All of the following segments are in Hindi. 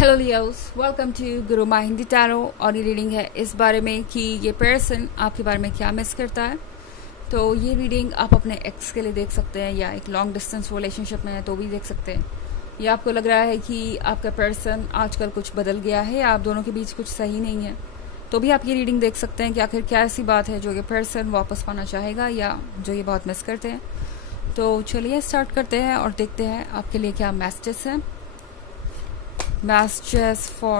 हेलो लियोस, वेलकम टू गुरु माँ हिंदी टैरो। और ये रीडिंग है इस बारे में कि ये पर्सन आपके बारे में क्या मिस करता है। तो ये रीडिंग आप अपने एक्स के लिए देख सकते हैं या एक लॉन्ग डिस्टेंस रिलेशनशिप में है तो भी देख सकते हैं। या आपको लग रहा है कि आपका पर्सन आजकल कुछ बदल गया है या आप दोनों के बीच कुछ सही नहीं है, तो भी आप ये रीडिंग देख सकते हैं कि आखिर क्या ऐसी बात है जो ये पर्सन वापस पाना चाहेगा या जो ये बहुत मिस करते हैं। तो चलिए स्टार्ट करते हैं और देखते हैं आपके लिए क्या मैसेजेस हैं। Messages for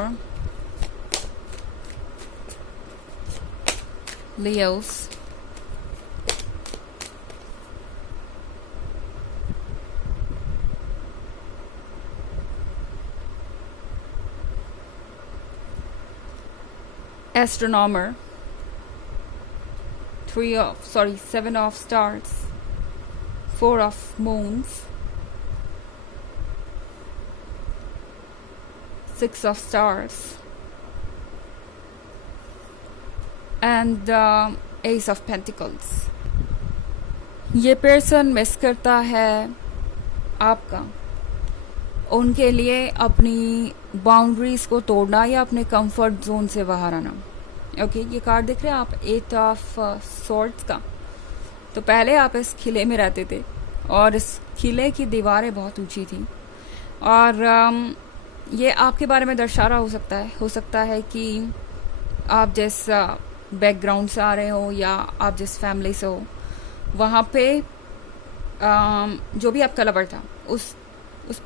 Leos. Astronomer. Seven of stars. Four of moons. Six of stars and Ace of Pentacles. ये पर्सन मिस करता है आपका उनके लिए अपनी बाउंड्रीज को तोड़ना या अपने कंफर्ट जोन से बाहर आना। ओके, ये कार्ड देख रहे हैं आप, 8 ऑफ सॉर्ड्स का। तो पहले आप इस किले में रहते थे और इस किले की दीवारें बहुत ऊंची थी और ये आपके बारे में दर्शा रहा हो सकता है कि आप जिस बैकग्राउंड से आ रहे हो या आप जिस फैमिली से हो वहाँ पे जो भी आपका लवर था उस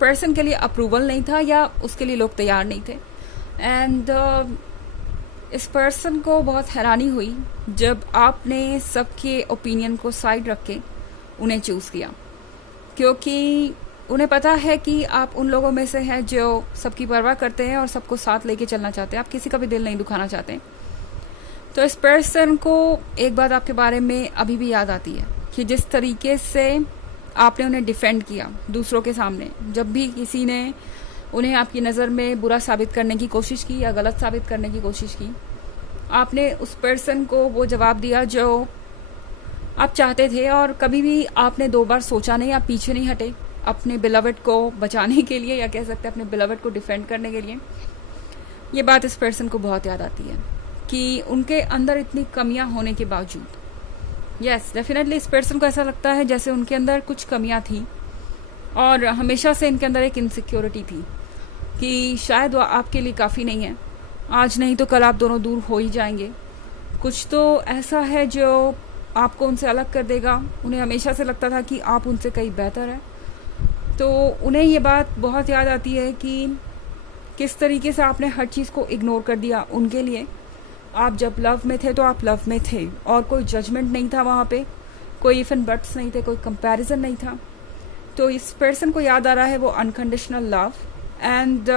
पर्सन के लिए अप्रूवल नहीं था या उसके लिए लोग तैयार नहीं थे। एंड इस पर्सन को बहुत हैरानी हुई जब आपने सबके ओपिनियन को साइड रख के उन्हें चूज़ किया, क्योंकि उन्हें पता है कि आप उन लोगों में से हैं जो सबकी परवाह करते हैं और सबको साथ लेके चलना चाहते हैं। आप किसी का भी दिल नहीं दुखाना चाहते। तो इस पर्सन को एक बात आपके बारे में अभी भी याद आती है कि जिस तरीके से आपने उन्हें डिफेंड किया दूसरों के सामने, जब भी किसी ने उन्हें आपकी नज़र में बुरा साबित करने की कोशिश की या गलत साबित करने की कोशिश की, आपने उस पर्सन को वो जवाब दिया जो आप चाहते थे। और कभी भी आपने 2 बार सोचा नहीं, आप पीछे नहीं हटे अपने बिलवड को बचाने के लिए या कह सकते हैं अपने बिलवड को डिफेंड करने के लिए। ये बात इस पर्सन को बहुत याद आती है कि उनके अंदर इतनी कमियां होने के बावजूद, यस डेफिनेटली इस पर्सन को ऐसा लगता है जैसे उनके अंदर कुछ कमियां थी और हमेशा से इनके अंदर एक इनसिक्योरिटी थी कि शायद वो आपके लिए काफ़ी नहीं है, आज नहीं तो कल आप दोनों दूर हो ही जाएंगे। कुछ तो ऐसा है जो आपको उनसे अलग कर देगा। उन्हें हमेशा से लगता था कि आप उनसे कहीं बेहतर है। तो उन्हें ये बात बहुत याद आती है कि किस तरीके से आपने हर चीज़ को इग्नोर कर दिया उनके लिए। आप जब लव में थे तो आप लव में थे और कोई जजमेंट नहीं था वहाँ पे, कोई इफ एंड बट्स नहीं थे, कोई कंपैरिजन नहीं था। तो इस पर्सन को याद आ रहा है वो अनकंडीशनल लव। एंड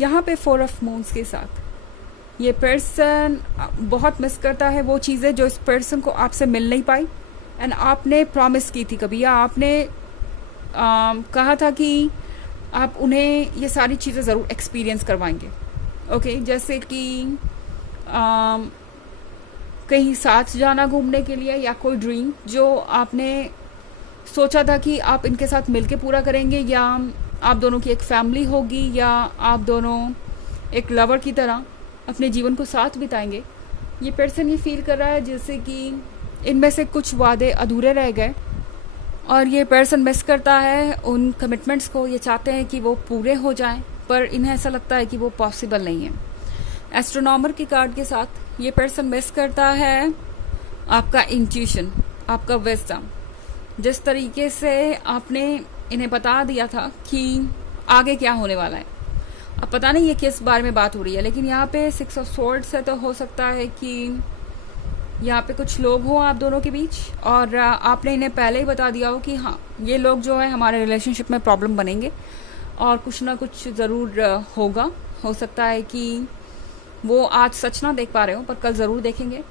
यहाँ पे 4 ऑफ मून्स के साथ ये पर्सन बहुत मिस करता है वो चीज़ें जो इस पर्सन को आपसे मिल नहीं पाई एंड आपने प्रॉमिस की थी कभी, या आपने कहा था कि आप उन्हें ये सारी चीज़ें ज़रूर एक्सपीरियंस करवाएंगे। ओके, जैसे कि कहीं साथ जाना घूमने के लिए या कोई ड्रीम जो आपने सोचा था कि आप इनके साथ मिलके पूरा करेंगे, या आप दोनों की एक फैमिली होगी, या आप दोनों एक लवर की तरह अपने जीवन को साथ बिताएंगे। ये पर्सन ये फील कर रहा है जैसे कि इनमें से कुछ वादे अधूरे रह गए और ये पर्सन मिस करता है उन कमिटमेंट्स को। ये चाहते हैं कि वो पूरे हो जाएं पर इन्हें ऐसा लगता है कि वो पॉसिबल नहीं है। एस्ट्रोनॉमर की कार्ड के साथ ये पर्सन मिस करता है आपका इंट्यूशन, आपका विजडम। जिस तरीके से आपने इन्हें बता दिया था कि आगे क्या होने वाला है। अब पता नहीं ये किस बारे में बात हो रही है, लेकिन यहाँ पे 6 ऑफ स्वॉर्ड्स है, तो हो सकता है कि यहाँ पे कुछ लोग हों आप दोनों के बीच और आपने इन्हें पहले ही बता दिया हो कि हाँ ये लोग जो है हमारे रिलेशनशिप में प्रॉब्लम बनेंगे और कुछ ना कुछ ज़रूर होगा। हो सकता है कि वो आज सच ना देख पा रहे हो पर कल ज़रूर देखेंगे।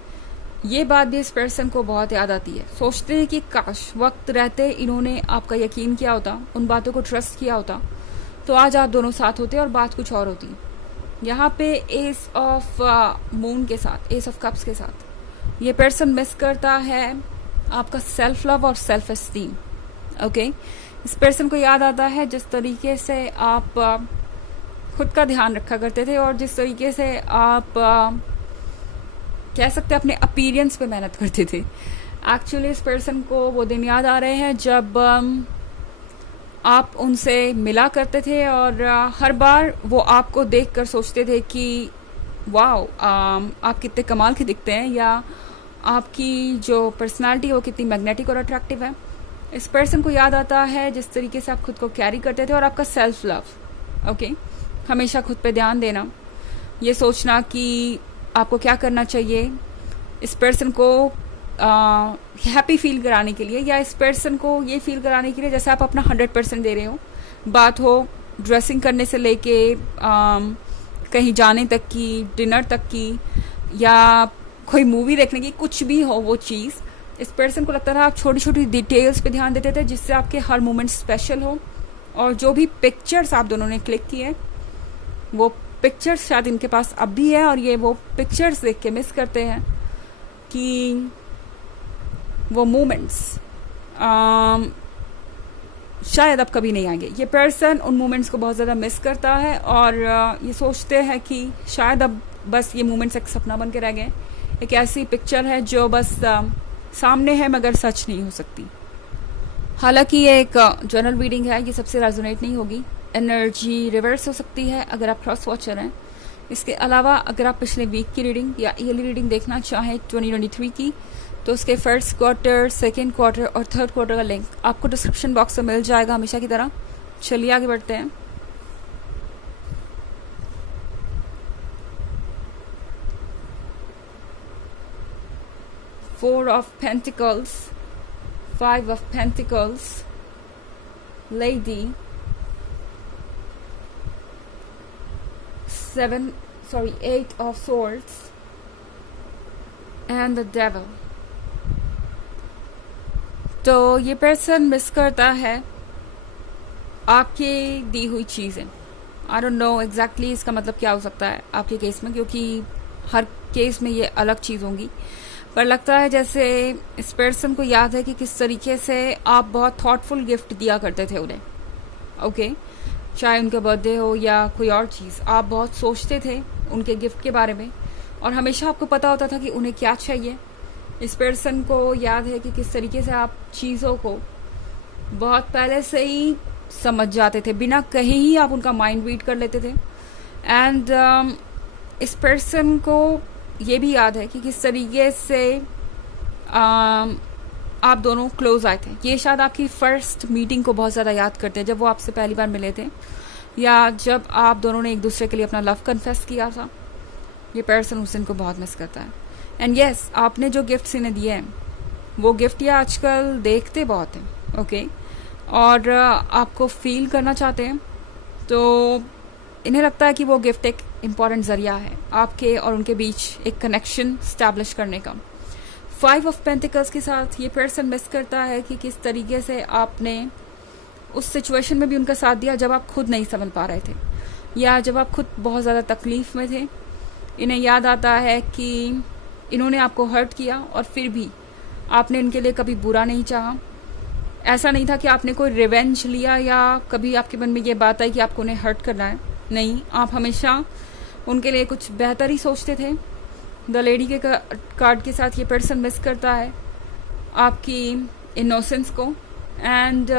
ये बात भी इस पर्सन को बहुत याद आती है। सोचते हैं कि काश वक्त रहते इन्होंने आपका यकीन किया होता, उन बातों को ट्रस्ट किया होता, तो आज आप दोनों साथ होते और बात कुछ और होती। यहाँ पे एस ऑफ मून के साथ, एस ऑफ कप्स के साथ ये पर्सन मिस करता है आपका सेल्फ लव और सेल्फ एस्टीम। ओके, इस पर्सन को याद आता है जिस तरीके से आप खुद का ध्यान रखा करते थे, और जिस तरीके से आप कह सकते हैं अपने अपीयरेंस पे मेहनत करते थे। एक्चुअली इस पर्सन को वो दिन याद आ रहे हैं जब आप उनसे मिला करते थे, और हर बार वो आपको देखकर सोचते थे कि वाओ, आप कितने कमाल के दिखते हैं, या आपकी जो पर्सनालिटी है वो कितनी मैग्नेटिक और अट्रैक्टिव है। इस पर्सन को याद आता है जिस तरीके से आप खुद को कैरी करते थे, और आपका सेल्फ लव। ओके, हमेशा खुद पे ध्यान देना, ये सोचना कि आपको क्या करना चाहिए इस पर्सन को हैप्पी फील कराने के लिए, या इस पर्सन को ये फील कराने के लिए जैसे आप अपना 100% दे रहे हो। बात हो ड्रेसिंग करने से लेके कहीं जाने तक की, डिनर तक की, या कोई मूवी देखने की, कुछ भी हो वो चीज़। इस पर्सन को लगता था आप छोटी छोटी डिटेल्स पे ध्यान देते थे जिससे आपके हर मोमेंट स्पेशल हो। और जो भी पिक्चर्स आप दोनों ने क्लिक किए, वो पिक्चर्स शायद इनके पास अब भी है, और ये वो पिक्चर्स देख के मिस करते हैं कि वो मोमेंट्स शायद अब कभी नहीं आएंगे। ये पर्सन उन मोमेंट्स को बहुत ज़्यादा मिस करता है, और ये सोचते हैं कि शायद अब बस ये मोमेंट्स एक सपना बन के रह गए, एक ऐसी पिक्चर है जो बस सामने है मगर सच नहीं हो सकती। हालांकि ये एक जनरल रीडिंग है, ये सबसे रेजोनेट नहीं होगी। एनर्जी रिवर्स हो सकती है अगर आप क्रॉस वॉचर हैं। इसके अलावा अगर आप पिछले वीक की रीडिंग या ईयरली रीडिंग देखना चाहें 2023 की, तो उसके फर्स्ट क्वार्टर, सेकेंड क्वार्टर और थर्ड क्वार्टर का लिंक आपको डिस्क्रिप्शन बॉक्स में मिल जाएगा हमेशा की तरह। चलिए आगे बढ़ते हैं। Four of Pentacles, Five of Pentacles, Lady, Eight of Swords, and the Devil. तो ये पर्सन मिस करता है आपकी दी हुई चीज़ें। आई डोंट नो एग्जैक्टली इसका मतलब क्या हो सकता है आपके केस में, क्योंकि हर केस में ये अलग चीज़ होंगी, पर लगता है जैसे इस पर्सन को याद है कि किस तरीके से आप बहुत थॉटफुल गिफ्ट दिया करते थे उन्हें। ओके, चाहे उनका बर्थडे हो या कोई और चीज़, आप बहुत सोचते थे उनके गिफ्ट के बारे में, और हमेशा आपको पता होता था कि उन्हें क्या चाहिए। इस पर्सन को याद है कि किस तरीके से आप चीज़ों को बहुत पहले से ही समझ जाते थे, बिना कहे ही आप उनका माइंड रीड कर लेते थे। एंड इस पर्सन को ये भी याद है कि किस तरीके से आप दोनों क्लोज आए थे। ये शायद आपकी फर्स्ट मीटिंग को बहुत ज़्यादा याद करते हैं, जब वो आपसे पहली बार मिले थे, या जब आप दोनों ने एक दूसरे के लिए अपना लव कन्फेस किया था। ये पर्सन उस दिन को बहुत मिस करता है। एंड येस, आपने जो गिफ्ट्स इन्हें दिए हैं, वो गिफ्ट ये आजकल देखते बहुत हैं। ओके, और आपको फील करना चाहते हैं, तो इन्हें लगता है कि वो गिफ्ट एक इम्पॉर्टेंट ज़रिया है आपके और उनके बीच एक कनेक्शन स्टैब्लिश करने का। 5 ऑफ पेंटिकल्स के साथ ये पर्सन मिस करता है कि किस तरीके से आपने उस सिचुएशन में भी उनका साथ दिया जब आप खुद नहीं संभल पा रहे थे, या जब आप खुद बहुत ज़्यादा तकलीफ़ में थे। इन्हें याद आता है कि इन्होंने आपको हर्ट किया, और फिर भी आपने इनके लिए कभी बुरा नहीं चाहा। ऐसा नहीं था कि आपने कोई रिवेंज लिया, या कभी आपके मन में ये बात आई कि आपको उन्हें हर्ट करना है। नहीं, आप हमेशा उनके लिए कुछ बेहतर ही सोचते थे। द लेडी के कार्ड के साथ ये पर्सन मिस करता है आपकी इनोसेंस को, एंड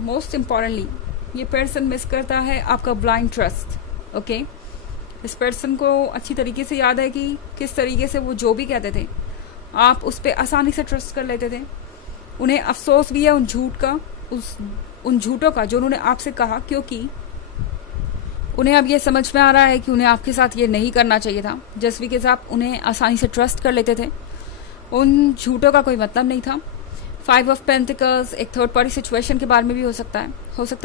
मोस्ट इम्पॉर्टेंटली ये पर्सन मिस करता है आपका ब्लाइंड ट्रस्ट। ओके, इस पर्सन को अच्छी तरीके से याद है कि किस तरीके से वो जो भी कहते थे आप उस पर आसानी से ट्रस्ट कर लेते थे। उन्हें अफसोस भी है उन झूठों का जो उन्होंने आपसे कहा, क्योंकि उन्हें अब ये समझ में आ रहा है कि उन्हें आपके साथ ये नहीं करना चाहिए था। जिस भी के साथ उन्हें आसानी से ट्रस्ट कर लेते थे, उन झूठों का कोई मतलब नहीं था। 5 ऑफ पेंटिकल्स एक थर्ड पार्टी सिचुएशन के बारे में भी हो सकता है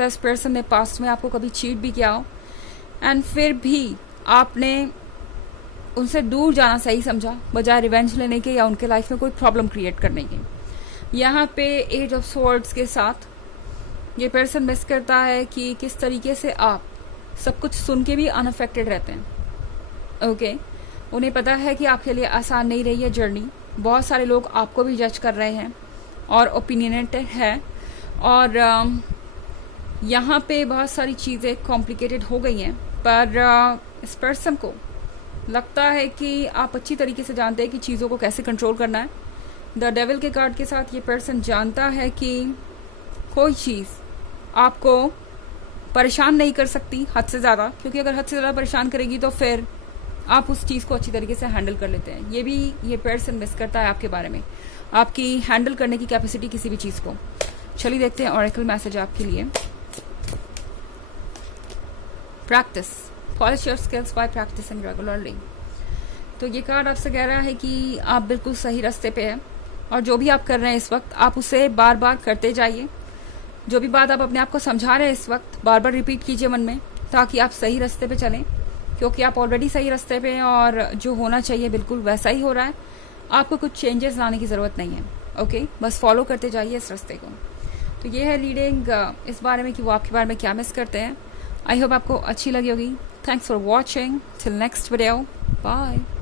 इस पर्सन ने पास्ट में आपको कभी चीट भी किया हो, एंड फिर भी आपने उनसे दूर जाना सही समझा बजाय रिवेंज लेने के या उनके लाइफ में कोई प्रॉब्लम क्रिएट करने के। यहाँ पे एज ऑफ स्वॉर्ड्स के साथ ये पर्सन मिस करता है कि किस तरीके से आप सब कुछ सुन के भी अनअफेक्टेड रहते हैं। ओके, उन्हें पता है कि आपके लिए आसान नहीं रही है जर्नी। बहुत सारे लोग आपको भी जज कर रहे हैं और ओपिनियनेटेड है, और यहाँ पे बहुत सारी चीज़ें कॉम्प्लिकेटेड हो गई हैं, पर इस पर्सन को लगता है कि आप अच्छी तरीके से जानते हैं कि चीज़ों को कैसे कंट्रोल करना है। द डेविल के कार्ड के साथ ये पर्सन जानता है कि कोई चीज़ आपको परेशान नहीं कर सकती हद से ज़्यादा, क्योंकि अगर हद से ज़्यादा परेशान करेगी तो फिर आप उस चीज़ को अच्छी तरीके से हैंडल कर लेते हैं। ये भी ये पर्सन मिस करता है आपके बारे में, आपकी हैंडल करने की कैपेसिटी किसी भी चीज़ को। चलिए देखते हैं ऑरेकल मैसेज आपके लिए। Practice, polish your skills by practicing regularly. तो ये कार्ड आपसे कह रहा है कि आप बिल्कुल सही रास्ते पे हैं और जो भी आप कर रहे हैं इस वक्त आप उसे बार बार करते जाइए। जो भी बात आप अपने आप को समझा रहे हैं इस वक्त बार बार रिपीट कीजिए मन में, ताकि आप सही रास्ते पे चलें, क्योंकि आप ऑलरेडी सही रास्ते पे हैं और जो होना चाहिए बिल्कुल वैसा ही हो रहा है। आपको कुछ चेंजेस लाने की ज़रूरत नहीं है। ओके, बस फॉलो करते जाइए इस रास्ते को। तो ये है रीडिंग इस बारे में कि वो आपके बारे में क्या मिस करते हैं। आई होप आपको अच्छी लगी होगी। Thanks for watching. Till next video, bye.